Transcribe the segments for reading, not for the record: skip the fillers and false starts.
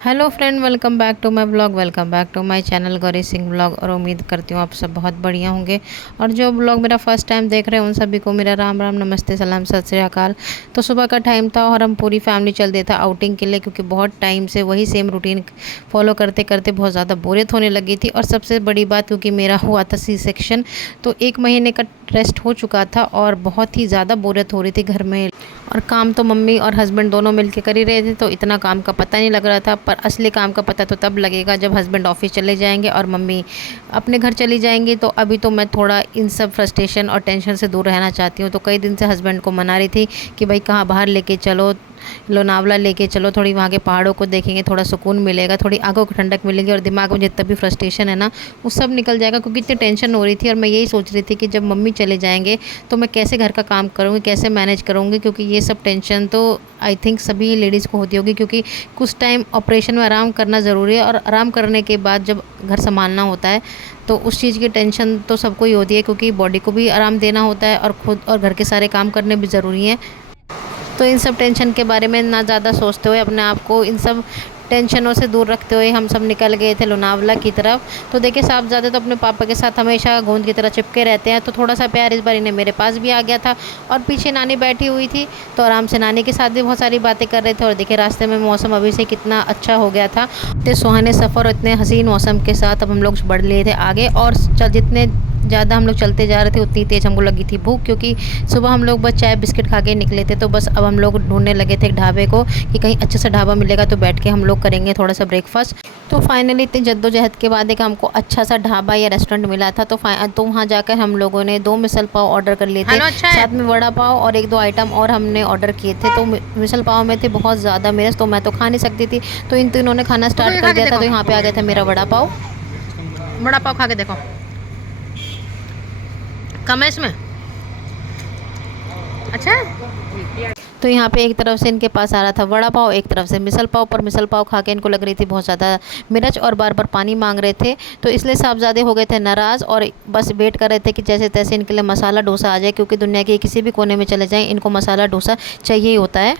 Hello friend, welcome back to my blog. Welcome back to my channel Gauri Singh blog. और उम्मीद करती हूँ आप सब बहुत बढ़िया होंगे। और जो ब्लॉग मेरा फर्स्ट टाइम देख रहे हैं उन सभी को मेरा राम राम, नमस्ते, सलाम, सत श्री अकाल। तो सुबह का टाइम था और हम पूरी फैमिली चल दिया था आउटिंग के लिए, क्योंकि बहुत टाइम से वही सेम रूटीन फॉलो करते करते बहुत ज़्यादा बोरियत होने लगी थी। और सबसे बड़ी बात, क्योंकि मेरा हुआ था सी सेक्शन, तो 1 महीने का रेस्ट हो चुका था और बहुत ही ज़्यादा बोरियत हो रही थी घर में। और काम तो मम्मी और हस्बैंड दोनों मिलके कर ही रहे थे, तो इतना काम का पता नहीं लग रहा था। पर असली काम का पता तो तब लगेगा जब हस्बैंड ऑफिस चले जाएंगे और मम्मी अपने घर चली जाएंगी। तो अभी तो मैं थोड़ा इन सब फ्रस्ट्रेशन और टेंशन से दूर रहना चाहती हूँ। तो कई दिन से हस्बैंड को मना रही थी कि भाई कहाँ बाहर लेके चलो, लोनावला लेके चलो, थोड़ी वहाँ के पहाड़ों को देखेंगे, थोड़ा सुकून मिलेगा, थोड़ी आंखों को ठंडक मिलेगी और दिमाग में जितना भी फ्रस्ट्रेशन है ना वो सब निकल जाएगा। क्योंकि इतनी टेंशन हो रही थी और मैं यही सोच रही थी कि जब मम्मी चले जाएंगे तो मैं कैसे घर का काम करूँगी, कैसे मैनेज करूँगी। क्योंकि ये सब टेंशन तो आई थिंक सभी लेडीज़ को होती होगी, क्योंकि कुछ टाइम ऑपरेशन में आराम करना ज़रूरी है और आराम करने के बाद जब घर संभालना होता है तो उस चीज़ की टेंशन तो सबको ही होती है, क्योंकि बॉडी को भी आराम देना होता है और खुद और घर के सारे काम करने भी ज़रूरी हैं। तो इन सब टेंशन के बारे में ना ज़्यादा सोचते हुए, अपने आप को इन सब टेंशनों से दूर रखते हुए हम सब निकल गए थे लोनावला की तरफ। तो देखिए, साहबजादे तो अपने पापा के साथ हमेशा गोंद की तरह चिपके रहते हैं, तो थोड़ा सा प्यार इस बार इन्हें मेरे पास भी आ गया था। और पीछे नानी बैठी हुई थी, तो आराम से नानी के साथ भी बहुत सारी बातें कर रहे थे। और देखिए, रास्ते में मौसम अभी से कितना अच्छा हो गया था। इतने सुहाने सफ़र और इतने हसीन मौसम के साथ अब हम लोग बढ़ लिए थे आगे। और जितने ज़्यादा हम लोग चलते जा रहे थे उतनी तेज़ हमको लगी थी भूख, क्योंकि सुबह हम लोग बस चाय बिस्किट खा के निकले थे। तो बस अब हम लोग ढूंढने लगे थे एक ढाबे को कि कहीं अच्छा सा ढाबा मिलेगा तो बैठ के हम लोग करेंगे थोड़ा सा ब्रेकफास्ट। तो फाइनली इतनी जद्दोजहद के बाद एक हमको अच्छा सा ढाबा या रेस्टोरेंट मिला था। तो वहाँ जाकर हम लोगों ने 2 मिसल पाव ऑर्डर कर लिए थे, साथ में वड़ा पाव और 1-2 आइटम और हमने ऑर्डर किए थे। तो मिसल पाव में थे बहुत ज़्यादा मिर्च, तो मैं तो खा नहीं सकती थी, तो इन तीनों ने खाना स्टार्ट कर दिया था। तो यहाँ पे आ गया था मेरा वड़ा पाव। वड़ा पाव खा के देखो, कम है इसमें, अच्छा है। तो यहाँ पे एक तरफ से इनके पास आ रहा था वड़ा पाव, एक तरफ से मिसल पाव। पर मिसल पाव खा के इनको लग रही थी बहुत ज़्यादा मिर्च और बार बार पानी मांग रहे थे, तो इसलिए साहबजादे हो गए थे नाराज़ और बस वेट कर रहे थे कि जैसे तैसे इनके लिए मसाला डोसा आ जाए, क्योंकि दुनिया के किसी भी कोने में चले जाएँ इनको मसाला डोसा चाहिए ही होता है।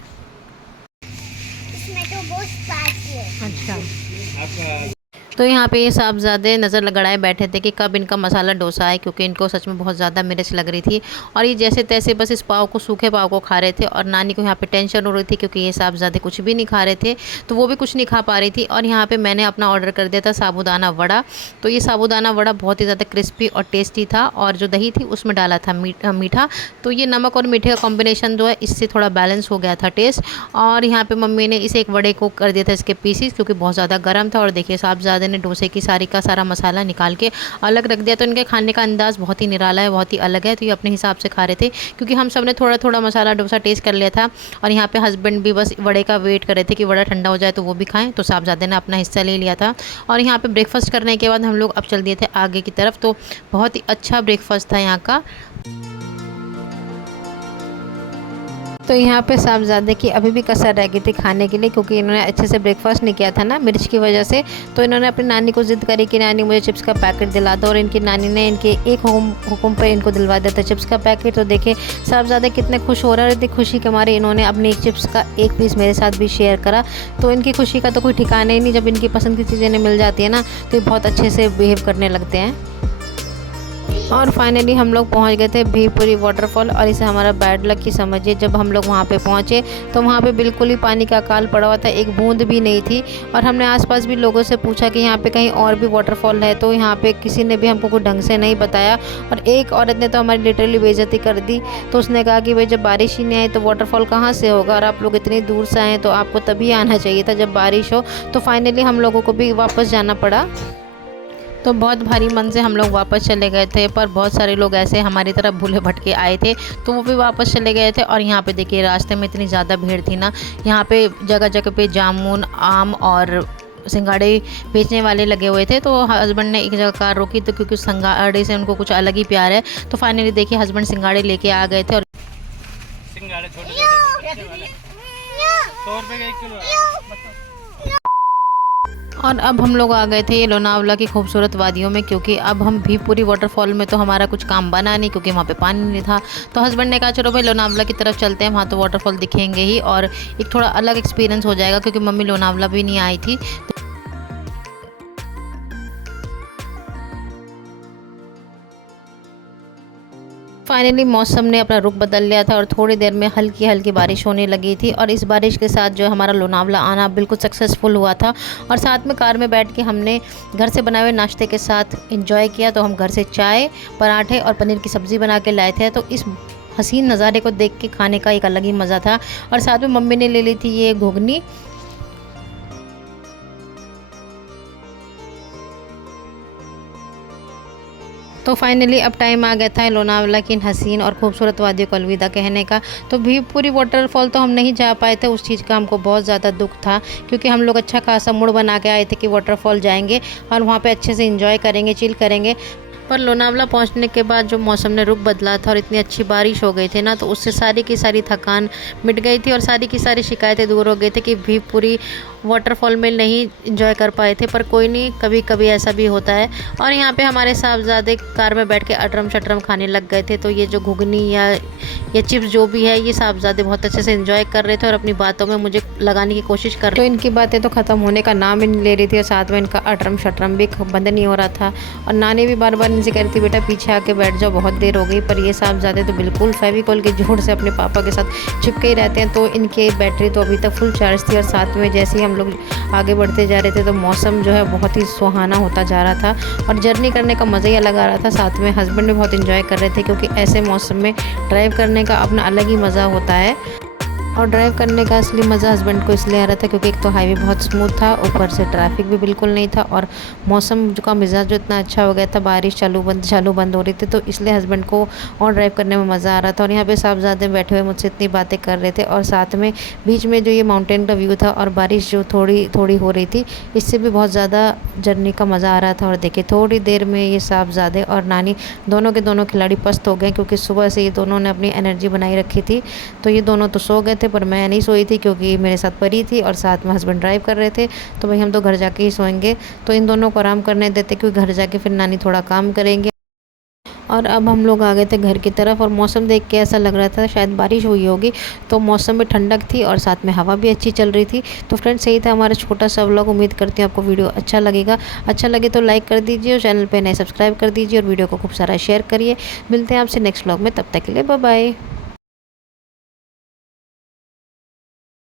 इसमें तो बहुत स्पाइसी है। अच्छा। तो यहाँ पे ये साहबजादे नज़र लगाए बैठे थे कि कब इनका मसाला डोसा है, क्योंकि इनको सच में बहुत ज़्यादा मिर्च लग रही थी। और ये जैसे तैसे बस इस पाव को, सूखे पाव को खा रहे थे। और नानी को यहाँ पे टेंशन हो रही थी, क्योंकि ये साहबजादे कुछ भी नहीं खा रहे थे, तो वो भी कुछ नहीं खा पा रही थी। और यहाँ पे मैंने अपना ऑर्डर कर दिया था साबूदाना वड़ा। तो ये साबूदाना वड़ा बहुत ही ज़्यादा क्रिस्पी और टेस्टी था, और जो दही थी उसमें डाला था मीठा। तो ये नमक और मीठे का कॉम्बिनेशन जो है इससे थोड़ा बैलेंस हो गया था टेस्ट। और यहाँ पे मम्मी ने इसे एक वड़े को कर दिया था इसके पीसीस, क्योंकि बहुत ज़्यादा गर्म था। और देखिए, साहबजादे ने डोसे की सारी का सारा मसाला निकाल के अलग रख दिया। तो इनके खाने का अंदाज़ बहुत ही निराला है, बहुत ही अलग है। तो ये अपने हिसाब से खा रहे थे, क्योंकि हम सब ने थोड़ा थोड़ा मसाला डोसा टेस्ट कर लिया था। और यहाँ पे हस्बैंड भी बस वड़े का वेट कर रहे थे कि वड़ा ठंडा हो जाए तो वो भी खाएं। तो साहबजादे ने अपना हिस्सा ले लिया था। और यहाँ पे ब्रेकफास्ट करने के बाद हम लोग अब चल दिए थे आगे की तरफ। तो बहुत ही अच्छा ब्रेकफास्ट था यहाँ का। तो यहाँ पे साहबजादे की अभी भी कसर रह गई थी खाने के लिए, क्योंकि इन्होंने अच्छे से ब्रेकफास्ट नहीं किया था ना मिर्च की वजह से। तो इन्होंने अपनी नानी को ज़िद करी कि नानी मुझे चिप्स का पैकेट दिला दो, और इनकी नानी ने इनके एक हुक्म पे इनको दिलवा दिया था चिप्स का पैकेट। तो देखिए, साहबजादे कितने खुश हो रहे थे। खुशी के मारे इन्होंने अपनी एक चिप्स का एक पीस मेरे साथ भी शेयर करा। तो इनकी खुशी का तो कोई ठिकाना ही नहीं। जब इनकी पसंद की चीज़ें इन्हें मिल जाती है ना, तो ये बहुत अच्छे से बिहेव करने लगते हैं। और फाइनली हम लोग पहुंच गए थे भीमपुरी वाटरफॉल। और इसे हमारा बैड लक ही समझिए, जब हम लोग वहां पे पहुंचे तो वहां पे बिल्कुल ही पानी का अकाल पड़ा हुआ था, एक बूंद भी नहीं थी। और हमने आसपास भी लोगों से पूछा कि यहाँ पे कहीं और भी वाटरफॉल है, तो यहाँ पे किसी ने भी हमको कोई ढंग से नहीं बताया। और एक औरत ने तो हमारी लिटरली बेइज्जती कर दी। तो उसने कहा कि भाई, जब बारिश ही नहीं आई तो वाटरफॉल कहाँ से होगा, और आप लोग इतनी दूर से आए तो आपको तभी आना चाहिए था जब बारिश हो। तो फाइनली हम लोगों को भी वापस जाना पड़ा। तो बहुत भारी मन से हम लोग वापस चले गए थे। पर बहुत सारे लोग ऐसे हमारी तरफ भूले भटके आए थे, तो वो भी वापस चले गए थे। और यहाँ पे देखिए, रास्ते में इतनी ज़्यादा भीड़ थी ना, यहाँ पे जगह जगह पे जामुन, आम और सिंगाड़े बेचने वाले लगे हुए थे। तो हस्बैंड ने एक जगह कार रोकी, तो क्योंकि सिंगाड़े से उनको कुछ अलग ही प्यार है। तो फाइनली देखिए, हस्बैंड सिंगाड़े लेके आ गए थे। और सिंगाड़े छोटे 100 रुपए का 1 किलो है। और अब हम लोग आ गए थे ये लोनावला की खूबसूरत वादियों में, क्योंकि अब हम भीवपुरी वाटरफॉल में तो हमारा कुछ काम बना नहीं, क्योंकि वहाँ पे पानी नहीं था। तो हस्बैंड ने कहा चलो भाई लोनावला की तरफ चलते हैं, वहाँ तो वाटरफॉल दिखेंगे ही और एक थोड़ा अलग एक्सपीरियंस हो जाएगा, क्योंकि मम्मी लोनावला भी नहीं आई थी। फाइनली मौसम ने अपना रुख बदल लिया था और थोड़ी देर में हल्की हल्की बारिश होने लगी थी, और इस बारिश के साथ जो हमारा लोनावला आना बिल्कुल सक्सेसफुल हुआ था। और साथ में कार में बैठ के हमने घर से बनाए हुए नाश्ते के साथ एंजॉय किया। तो हम घर से चाय, पराठे और पनीर की सब्ज़ी बना के लाए थे। तो इस हसीन नज़ारे को देख के खाने का एक अलग ही मज़ा था। और साथ में मम्मी ने ले ली थी ये घुगनी। तो फाइनली अब टाइम आ गया था लोनावला की इन हसीन और खूबसूरत वादियों को अलविदा कहने का। तो भीवपुरी वाटरफॉल तो हम नहीं जा पाए थे, उस चीज़ का हमको बहुत ज़्यादा दुख था, क्योंकि हम लोग अच्छा खासा मूड बना के आए थे कि वाटरफॉल जाएंगे और वहाँ पे अच्छे से एंजॉय करेंगे, चिल करेंगे। पर लोनावला पहुंचने के बाद जो मौसम ने रुख बदला था और इतनी अच्छी बारिश हो गई थी ना, तो उससे सारी की सारी थकान मिट गई थी और सारी की सारी शिकायतें दूर हो गई थी कि भीवपुरी वाटरफॉल में नहीं एंजॉय कर पाए थे। पर कोई नहीं, कभी कभी ऐसा भी होता है। और यहाँ पे हमारे साहबजादे कार में बैठ के अटरम शटरम खाने लग गए थे। तो ये जो घुगनी या चिप्स जो भी है, ये साहबजादे बहुत अच्छे से एंजॉय कर रहे थे और अपनी बातों में मुझे लगाने की कोशिश कर रहे थे। तो इनकी बातें तो ख़त्म होने का नाम ही नहीं ले रही थी, और साथ में इनका अटरम शटरम भी बंद नहीं हो रहा था। और नानी भी बार बार इनसे कह रही थी बेटा पीछे आके बैठ जाओ, बहुत देर हो गई। पर ये साहबजादे तो बिल्कुल फेविकोल के जोड़ से अपने पापा के साथ चिपके ही रहते हैं। तो इनकी बैटरी तो अभी तक फुल चार्ज थी। और साथ में जैसे ही हम लोग आगे बढ़ते जा रहे थे तो मौसम जो है बहुत ही सुहाना होता जा रहा था और जर्नी करने का मज़ा ही अलग आ रहा था। साथ में हस्बैंड भी बहुत एंजॉय कर रहे थे, क्योंकि ऐसे मौसम में ड्राइव करने का अपना अलग ही मज़ा होता है। और ड्राइव करने का असली मज़ा हस्बैंड को इसलिए आ रहा था क्योंकि एक तो हाईवे बहुत स्मूथ था, ऊपर से ट्रैफिक भी बिल्कुल नहीं था, और मौसम का मिजाज जो इतना अच्छा हो गया था, बारिश चालू बंद हो रही थी, तो इसलिए हस्बैंड को और ड्राइव करने में मज़ा आ रहा था। और यहाँ पे साहबजादे बैठे हुए मुझसे इतनी बातें कर रहे थे, और साथ में बीच में जो ये माउंटेन का व्यू था और बारिश जो थोड़ी थोड़ी हो रही थी, इससे भी बहुत ज़्यादा जर्नी का मज़ा आ रहा था। और देखिए थोड़ी देर में ये साहबजादे और नानी दोनों के दोनों खिलाड़ी पस्त हो गए, क्योंकि सुबह से ये दोनों ने अपनी एनर्जी बनाई रखी थी। तो ये दोनों तो सो गए थे, पर मैं नहीं सोई थी, क्योंकि मेरे साथ परी थी और साथ में हस्बैंड ड्राइव कर रहे थे। तो भाई हम तो घर जाके ही सोएंगे। तो इन दोनों को आराम करने देते, क्योंकि घर जाके फिर नानी थोड़ा काम करेंगे। और अब हम लोग आ गए थे घर की तरफ, और मौसम देख के ऐसा लग रहा था शायद बारिश हुई होगी। तो मौसम में ठंडक थी और साथ में हवा भी अच्छी चल रही थी। तो फ्रेंड्स यही था हमारा छोटा सा व्लॉग। उम्मीद करती हूँ आपको वीडियो अच्छा लगेगा। अच्छा लगे तो लाइक कर दीजिए, और चैनल पे नए सब्सक्राइब कर दीजिए, और वीडियो को खूब सारा शेयर करिए। मिलते हैं आपसे नेक्स्ट व्लॉग में, तब तक के लिए बाय बाय।